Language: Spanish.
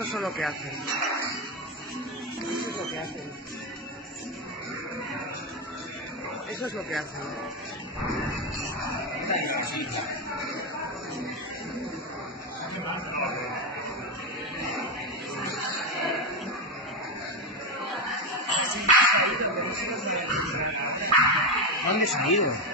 Eso es lo que hacen. Eso es lo que hacen. Eso es lo que hacen. ¿Dónde se ha ido?